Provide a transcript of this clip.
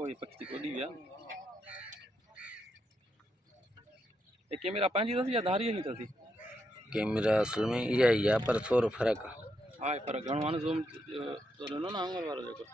ओ ये पक्षी को दी गया ये कैमरा पांजी थी या धारी ही थी कैमरा असल में ये पर थोरो फर्क हां फर्क घणो आने ज़ूम तो ना आंगल वारो जेको